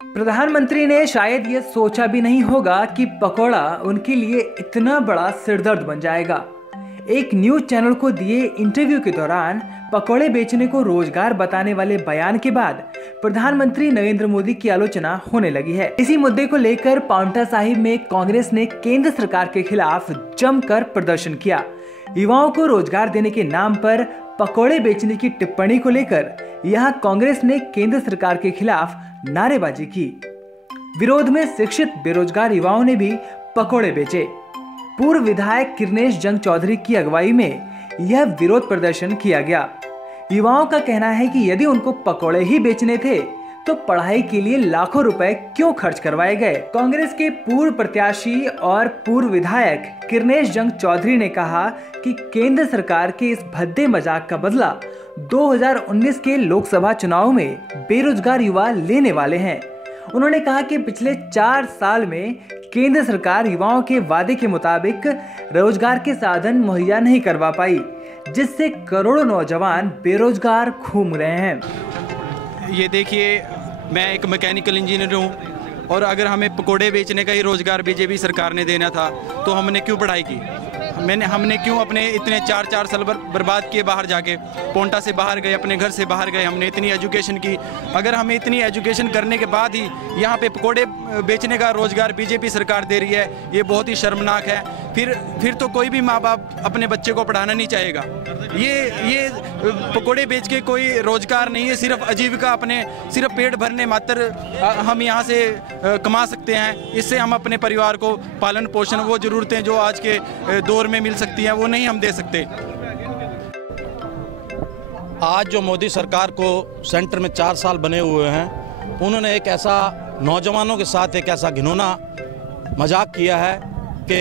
प्रधानमंत्री ने शायद ये सोचा भी नहीं होगा कि पकौड़ा उनके लिए इतना बड़ा सिरदर्द बन जाएगा। एक न्यूज चैनल को दिए इंटरव्यू के दौरान पकौड़े बेचने को रोजगार बताने वाले बयान के बाद प्रधानमंत्री नरेंद्र मोदी की आलोचना होने लगी है। इसी मुद्दे को लेकर पांवटा साहिब में कांग्रेस ने केंद्र सरकार के खिलाफ जमकर प्रदर्शन किया। युवाओं को रोजगार देने के नाम पर पकौड़े बेचने की टिप्पणी को लेकर यहां कांग्रेस ने केंद्र सरकार के खिलाफ नारेबाजी की। विरोध में शिक्षित बेरोजगार युवाओं ने भी पकौड़े बेचे। पूर्व विधायक किरनेश जंग चौधरी की अगुवाई में यह विरोध प्रदर्शन किया गया। युवाओं का कहना है कि यदि उनको पकौड़े ही बेचने थे तो पढ़ाई के लिए लाखों रुपए क्यों खर्च करवाए गए। कांग्रेस के पूर्व प्रत्याशी और पूर्व विधायक किरनेश जंग चौधरी ने कहा कि केंद्र सरकार के इस भद्दे मजाक का बदला 2019 के लोकसभा चुनाव में बेरोजगार युवा लेने वाले हैं। उन्होंने कहा कि पिछले 4 साल में केंद्र सरकार युवाओं के वादे के मुताबिक रोजगार के साधन मुहैया नहीं करवा पाई, जिससे करोड़ों नौजवान बेरोजगार घूम रहे हैं। ये देखिए, मैं एक मैकेनिकल इंजीनियर हूँ और अगर हमें पकोड़े बेचने का ही रोजगार बीजेपी सरकार ने देना था तो हमने क्यों पढ़ाई की? हमने क्यों अपने इतने 4 साल बर्बाद किए बाहर जाके? पोंटा से बाहर गए, अपने घर से बाहर गए, हमने इतनी एजुकेशन की। अगर हमें इतनी एजुकेशन करने के बाद ही यहाँ पे पकोड़े बेचने का रोजगार बीजेपी सरकार दे रही है, ये बहुत ही शर्मनाक है। फिर तो कोई भी माँ बाप अपने बच्चे को पढ़ाना नहीं चाहेगा। ये पकोड़े बेच के कोई रोजगार नहीं है, सिर्फ आजीविका, अपने सिर्फ पेट भरने मात्र हम यहाँ से कमा सकते हैं। इससे हम अपने परिवार को पालन पोषण, वो ज़रूरतें जो आज के दौर में मिल सकती हैं, वो नहीं हम दे सकते। आज जो मोदी सरकार को सेंटर में 4 साल बने हुए हैं, उन्होंने एक ऐसा नौजवानों के साथ एक ऐसा घिनौना मजाक किया है कि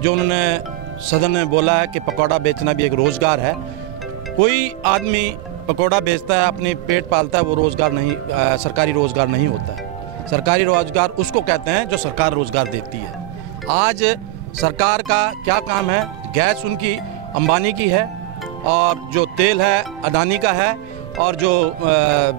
जो उन्होंने सदन में बोला है कि पकौड़ा बेचना भी एक रोज़गार है। कोई आदमी पकौड़ा बेचता है, अपनी पेट पालता है, वो रोज़गार नहीं, सरकारी रोज़गार नहीं होता है। सरकारी रोज़गार उसको कहते हैं जो सरकार रोज़गार देती है। आज सरकार का क्या काम है? गैस उनकी अंबानी की है और जो तेल है अडानी का है और जो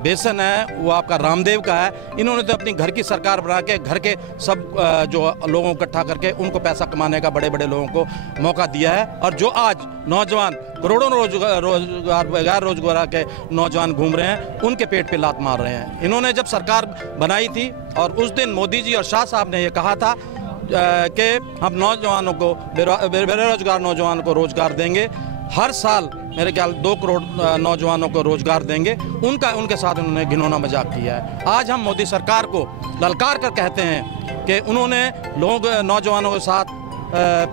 बेसन है वो आपका रामदेव का है। इन्होंने तो अपनी घर की सरकार बना के घर के सब जो लोगों को इकट्ठा करके उनको पैसा कमाने का, बड़े बड़े लोगों को मौका दिया है। और जो आज नौजवान करोड़ों रोजगार रोजगार के नौजवान घूम रहे हैं, उनके पेट पे लात मार रहे हैं। इन्होंने जब सरकार बनाई थी और उस दिन मोदी जी और शाह साहब ने ये कहा था कि हम नौजवानों को, बेरोजगार नौजवानों को रोजगार देंगे, हर साल मेरे ख्याल 2 करोड़ नौजवानों को रोजगार देंगे। उनके साथ उन्होंने घिनौना मजाक किया है। आज हम मोदी सरकार को ललकार कर कहते हैं कि उन्होंने नौजवानों के साथ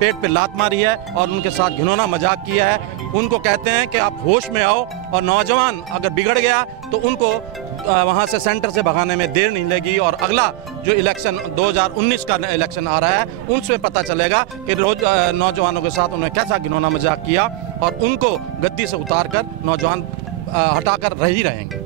पेट पे लात मारी है और उनके साथ घिनौना मजाक किया है। उनको कहते हैं कि आप होश में आओ और नौजवान अगर बिगड़ गया तो उनको वहाँ से सेंटर से भगाने में देर नहीं लगी। और अगला जो इलेक्शन 2019 का इलेक्शन आ रहा है, उनसे पता चलेगा कि नौजवानों के साथ उन्होंने कैसा घिनौना मजाक किया और उनको गद्दी से उतार कर नौजवान हटाकर रह ही रहेंगे।